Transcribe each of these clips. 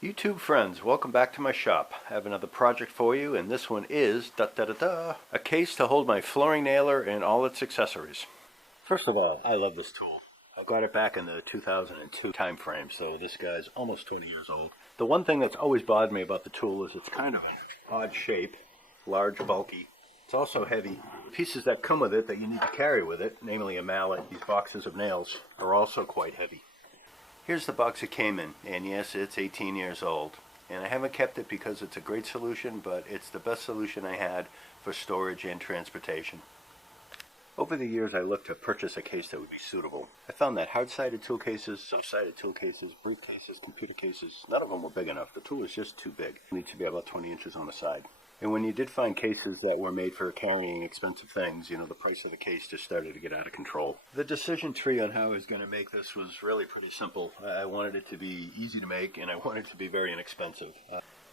YouTube friends, welcome back to my shop. I have another project for you, and this one is a case to hold my flooring nailer and all its accessories. First of all, I love this tool. I got it back in the 2002 time frame, so this guy's almost 20 years old. The one thing that's always bothered me about the tool is it's kind of an odd shape, large, bulky. It's also heavy. Pieces that come with it that you need to carry with it, namely a mallet, these boxes of nails, are also quite heavy. Here's the box it came in, and yes, it's 18 years old. And I haven't kept it because it's a great solution, but it's the best solution I had for storage and transportation. Over the years, I looked to purchase a case that would be suitable. I found that hard-sided tool cases, soft-sided tool cases, briefcases, computer cases, none of them were big enough. The tool is just too big. It needs to be about 20 inches on the side. And when you did find cases that were made for carrying expensive things, the price of the case just started to get out of control. The decision tree on how I was going to make this was really pretty simple. I wanted it to be easy to make, and I wanted it to be very inexpensive.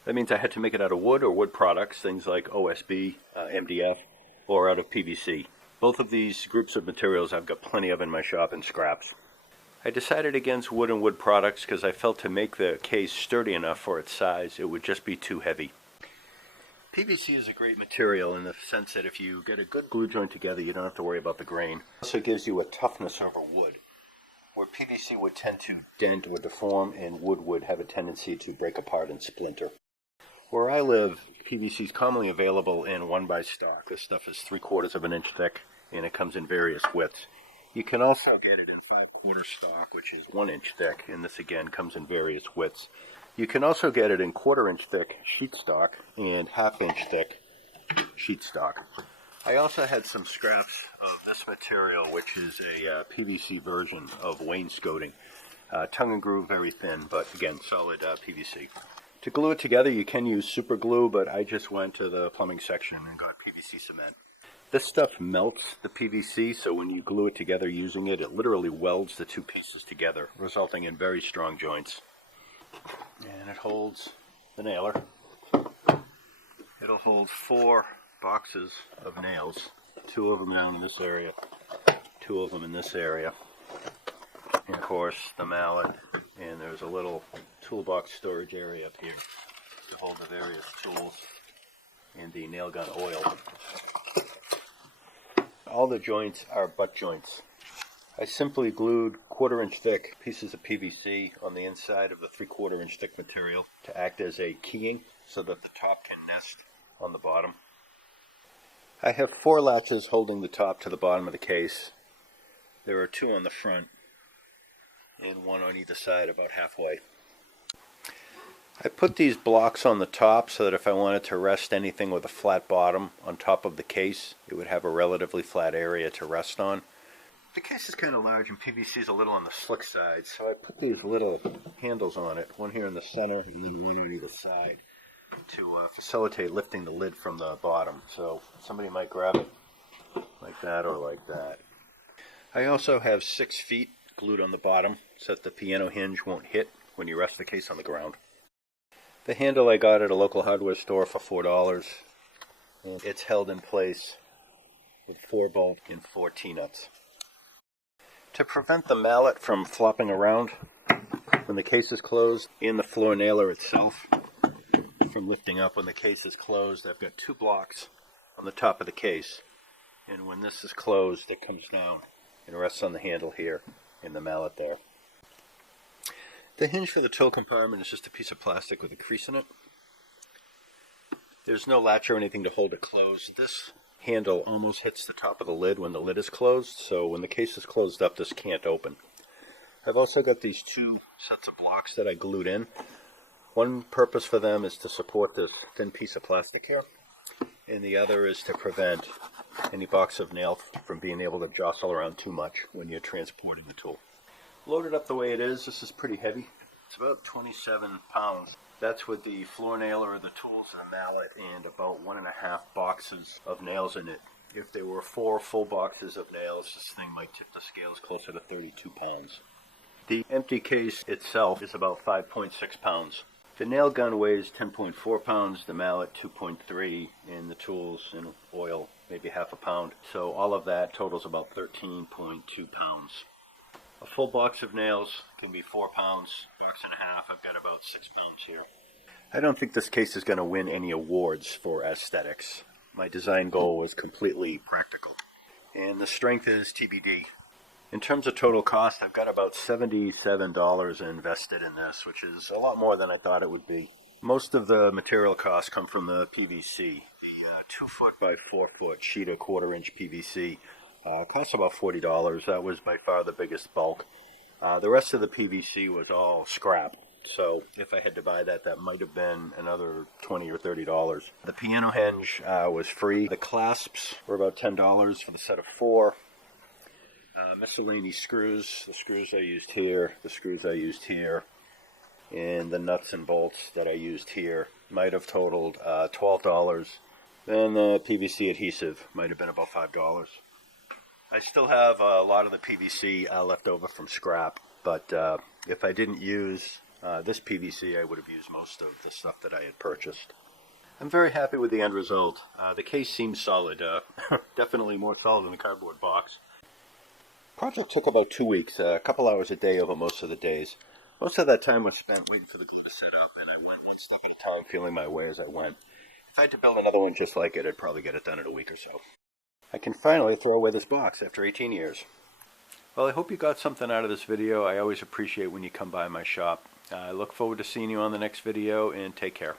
That means I had to make it out of wood or wood products, things like OSB, MDF, or out of PVC. Both of these groups of materials I've got plenty of in my shop in scraps. I decided against wood and wood products because I felt to make the case sturdy enough for its size, it would just be too heavy. PVC is a great material in the sense that if you get a good glue joint together, you don't have to worry about the grain. It also gives you a toughness over wood, where PVC would tend to dent or deform and wood would have a tendency to break apart and splinter. Where I live, PVC is commonly available in 1x stock. This stuff is 3/4 of an inch thick, and it comes in various widths. You can also get it in 5/4 stock, which is 1 inch thick, and this again comes in various widths. You can also get it in 1/4 inch thick sheet stock and 1/2 inch thick sheet stock. I also had some scraps of this material, which is a PVC version of wainscoting. Tongue and groove, very thin, but again, solid PVC. To glue it together, you can use super glue, but I just went to the plumbing section and got PVC cement. This stuff melts the PVC, so when you glue it together using it, it literally welds the two pieces together, resulting in very strong joints. And it holds the nailer. It'll hold 4 boxes of nails, 2 of them down in this area, 2 of them in this area, and of course the mallet, and there's a little toolbox storage area up here to hold the various tools and the nail gun oil. All the joints are butt joints. I simply glued 1/4 inch thick pieces of PVC on the inside of the 3/4 inch thick material to act as a keying so that the top can nest on the bottom. I have 4 latches holding the top to the bottom of the case. There are 2 on the front and 1 on either side about halfway. I put these blocks on the top so that if I wanted to rest anything with a flat bottom on top of the case, it would have a relatively flat area to rest on. The case is kind of large and PVC is a little on the slick side, so I put these little handles on it, one here in the center and then one on either side, to facilitate lifting the lid from the bottom. So somebody might grab it like that or like that. I also have 6 feet glued on the bottom so that the piano hinge won't hit when you rest the case on the ground. The handle I got at a local hardware store for $4, and it's held in place with 4 bolts and 4 T-nuts. To prevent the mallet from flopping around when the case is closed and the floor nailer itself from lifting up when the case is closed, I've got 2 blocks on the top of the case, and when this is closed it comes down and rests on the handle here and the mallet there. The hinge for the tool compartment is just a piece of plastic with a crease in it. There's no latch or anything to hold it closed. This handle almost hits the top of the lid when the lid is closed, so when the case is closed up, this can't open. I've also got these 2 sets of blocks that I glued in. One purpose for them is to support this thin piece of plastic here, and the other is to prevent any box of nail from being able to jostle around too much when you're transporting the tool. Loaded up the way it is, this is pretty heavy. It's about 27 pounds. That's with the floor nailer, the tools, and a mallet, and about 1.5 boxes of nails in it. If there were 4 full boxes of nails, this thing might tip the scales closer to 32 pounds. The empty case itself is about 5.6 pounds. The nail gun weighs 10.4 pounds, the mallet 2.3, and the tools and oil maybe 1/2 pound. So all of that totals about 13.2 pounds. A full box of nails can be 4 pounds, box and a half. I've got about 6 pounds here. I don't think this case is going to win any awards for aesthetics. My design goal was completely practical. And the strength is TBD. In terms of total cost, I've got about $77 invested in this, which is a lot more than I thought it would be. Most of the material costs come from the PVC. The 2 foot by 4 foot sheet of 1/4 inch PVC costs about $40. That was by far the biggest bulk. The rest of the PVC was all scrap. So if I had to buy that, that might have been another $20 or $30. The piano hinge was free. The clasps were about $10 for the set of 4. Miscellaneous screws, the screws I used here, the screws I used here, and the nuts and bolts that I used here might have totaled $12. Then the PVC adhesive might have been about $5. I still have a lot of the PVC left over from scrap, but if I didn't use this PVC, I would have used most of the stuff that I had purchased. I'm very happy with the end result. The case seems solid, definitely more solid than the cardboard box. Project took about 2 weeks, a couple hours a day over most of the days. Most of that time was spent waiting for the glue to set up, and I went one step at a time, feeling my way as I went. If I had to build another one just like it, I'd probably get it done in a week or so. I can finally throw away this box after 18 years. Well, I hope you got something out of this video. I always appreciate when you come by my shop. I look forward to seeing you on the next video, and take care.